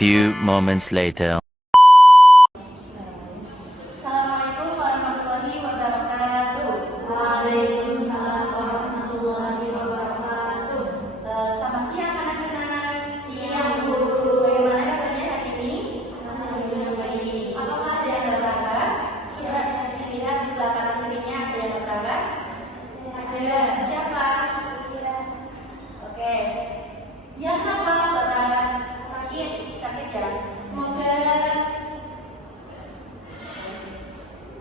few moments later. Assalamualaikum warahmatullahi wabarakatuh. Waalaikumsalam warahmatullahi wabarakatuh. Selamat siang anak-anak. Siang Bu. Bagaimana kabarnya hari ini? Alhamdulillah baik. Apakah ada yang berkabar? Kita dilihat sebelah kanan kirinya ada yang berkabar? Ada. Siapa? Oke. Dia apa? Berkabar sakit ya. Semoga.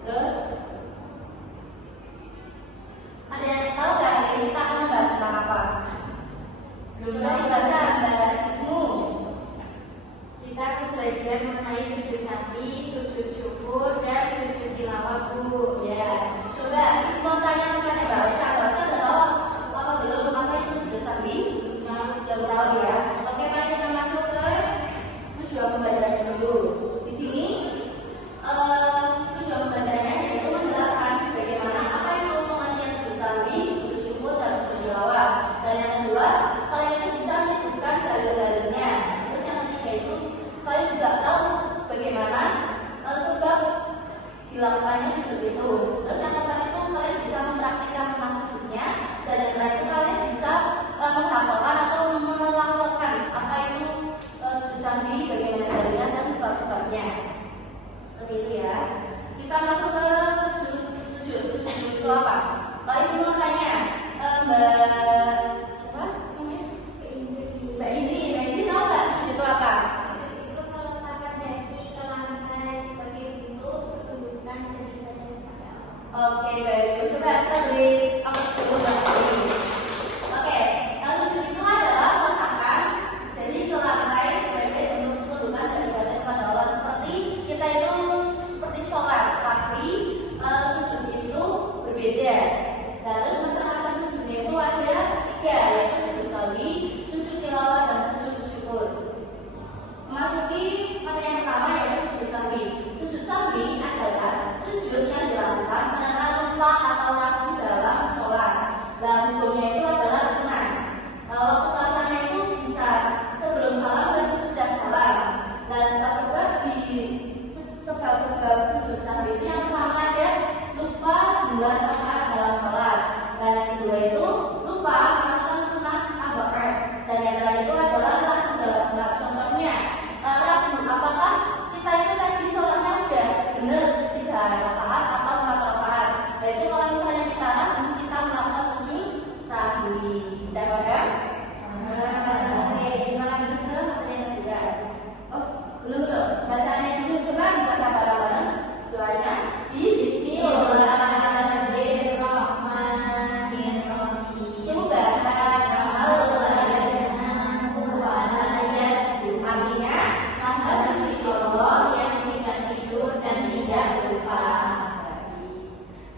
Terus ada yang tahu nggak hari ini kita akan membahas tentang apa? Belum tahu, baca Mbak Ismu. Kita akan belajar mengenai sujud sapi, sujud syukur, dan sujud tilawah, Bu. Ya, coba ibu mau tanya kepada baca udah tahu apa belum? Apa itu sujud sapi? Belum tahu ya. Oke, mari kita masuk ke tujuan pembelajaran dulu. Di sini tujuan pembelajarannya yaitu menjelaskan bagaimana apa itu pengertian sujud sawi, sujud syukur, dan sujud tilawah. Dan yang kedua, kalian itu bisa menyebutkan dalil-dalilnya. Terus yang ketiga itu kalian juga tahu bagaimana sebab dilakukannya sujud itu. Terus yang keempat itu kalian bisa mempraktikkan tentang sujudnya. Dan yang terakhir itu kalian bisa menghafalkan atau melafalkan apa itu sujud sawi, bagaimana dalilnya dan sebab-sebabnya. Seperti itu ya. Kita masuk ke sujud itu apa? Kalian mau tanya siapa? Mbak Indri tahu nggak sujud itu apa? Itu peletakan daki ke lantai sebagai bentuk ketundukan dari badan pada Allah. Oke, baik. Coba kita beri apa sebut ini. Oke, sujud itu adalah peletakan dari ke lantai sebagai bentuk ketundukan dari badan kepada Allah. Seperti kita itu seperti sholat, tapi sujud itu berbeda. Terus macam-macam sujudnya itu ada 3, yaitu sujud sawi, sujud tilawah, dan sujud syukur. Memasuki materi yang pertama yaitu sujud sawi. Sujud sawi adalah sujud yang dilakukan karena lupa atau ragu dalam sholat. Dan hukumnya itu adalah sunnah. Waktu pelaksanaannya itu bisa sebelum salam dan sesudah salam. Dan sebab-sebab sujud sawi itu yang pertama ada lupa jumlah rakaat dalam sholat. Dan yang kedua itu lupa melakukan sunnah arba'ah. Dan yang terakhir itu adalah ragu dalam sholat. Contohnya ragu apakah kita itu tadi sholatnya udah benar 3 rakaat atau 4 rakaat. Nah itu kalau misalnya kita ragu, kita melakukan sujud sawi. Udah paham? Oke, kita lanjut ke materi yang kedua. Oh, belum. Bacanya dulu, coba dibaca bareng-bareng. Doanya Bismillahirrahmanirrahim. Subhanallah wa yasbu. Artinya Maha Suci Allah yang tidak tidur dan tidak lupa.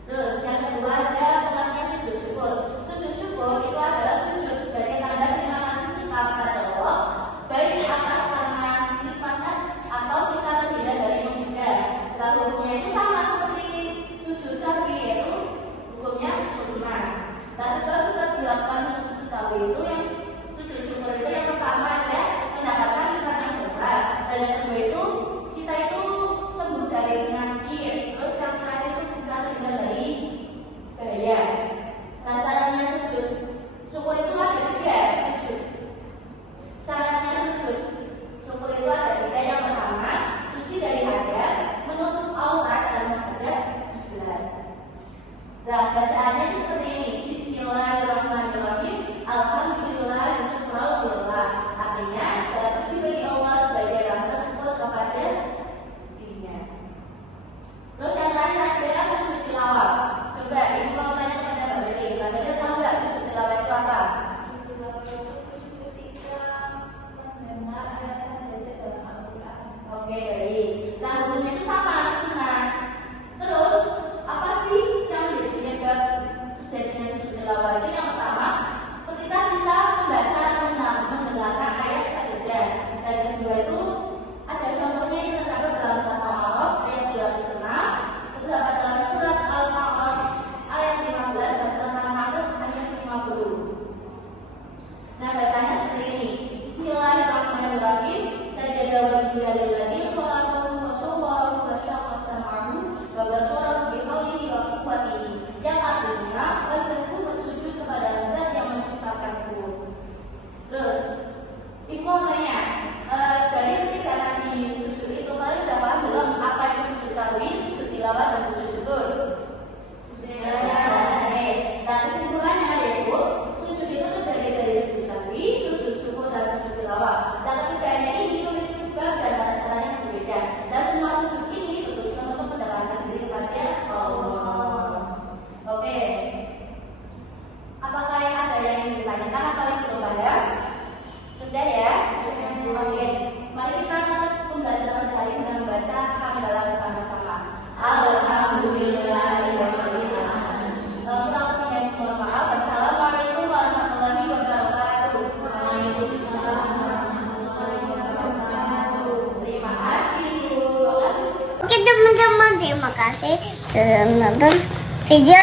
Terus yang kedua ada pengertian sujud syukur. Sujud syukur itu adalah sujud sebagai tanda terima kasih kita kepada Allah, baik atas karena nikmatnya atau kita terhindar dari musibah. Dan hukumnya itu sama seperti sujud sawi, yaitu hukumnya sunnah. Nah sebab dilakukan sujud sawi itu yang sujud syukur itu yang pertama ada mendapatkan nikmat yang besar. Dan yang kedua itu kita itu sembuh dari penyakit. Terus yang terakhir itu bisa terhindar dari bahaya. Nah syaratnya sujud syukur itu ada 3 sujud. Syaratnya sujud syukur itu ada 3. Yang pertama, suci dari hadas, menutup aurat dan menghadap kiblat. Nah bacaannya itu seperti ini. Bismillahirrahmanirrahim. Alhamdulillah syukrulillah. Artinya segala puji bagi Allah sebagai rasa syukur kepada dirinya. Terus yang terakhir ada sujud tilawah. Coba ibu mau tanya kepada Mbak Beli. Mbak Beli tahu nggak sujud tilawah itu apa? Sujud tilawah itu sujud ketika mendengar ayat sajadah dalam Al-Quran. Oke, baik. Nah, hukumnya itu sama, sunnah. Terus, apa sih yang menjadi penyebab terjadinya sam'ahu wa basarahu biqaulihi wa quwwatihi, yang artinya wajahku bersujud kepada Zat yang menciptakanku. Terus Ibu tanya, dari ketika nanti sujud itu kalian udah paham belum apa itu sujud sahwi, sujud tilawah, dan sujud syukur? Nah, kesimpulannya yaitu sujud itu terdiri dari sujud sahwi, sujud syukur, dan sujud tilawah. Dan ketiganya ini memiliki sebab dan tata cara yang berbeda. Dan semua sujud ini bertujuan untuk mendekatkan diri kepada Allah. Oke. Apakah ada yang ingin ditanyakan atau yang belum ada? Sudah ya? Oke. Mari kita tutup pembelajaran hari ini dengan membaca hamdalah bersama-sama. Alhamdulillahirabbil alamin. Kurang lebihnya mohon maaf. Wassalamualaikum warahmatullahi wabarakatuh. Waalaikumsalam warahmatullahi wabarakatuh. Terima kasih, Bu. Oke teman-teman, terima kasih sudah menonton video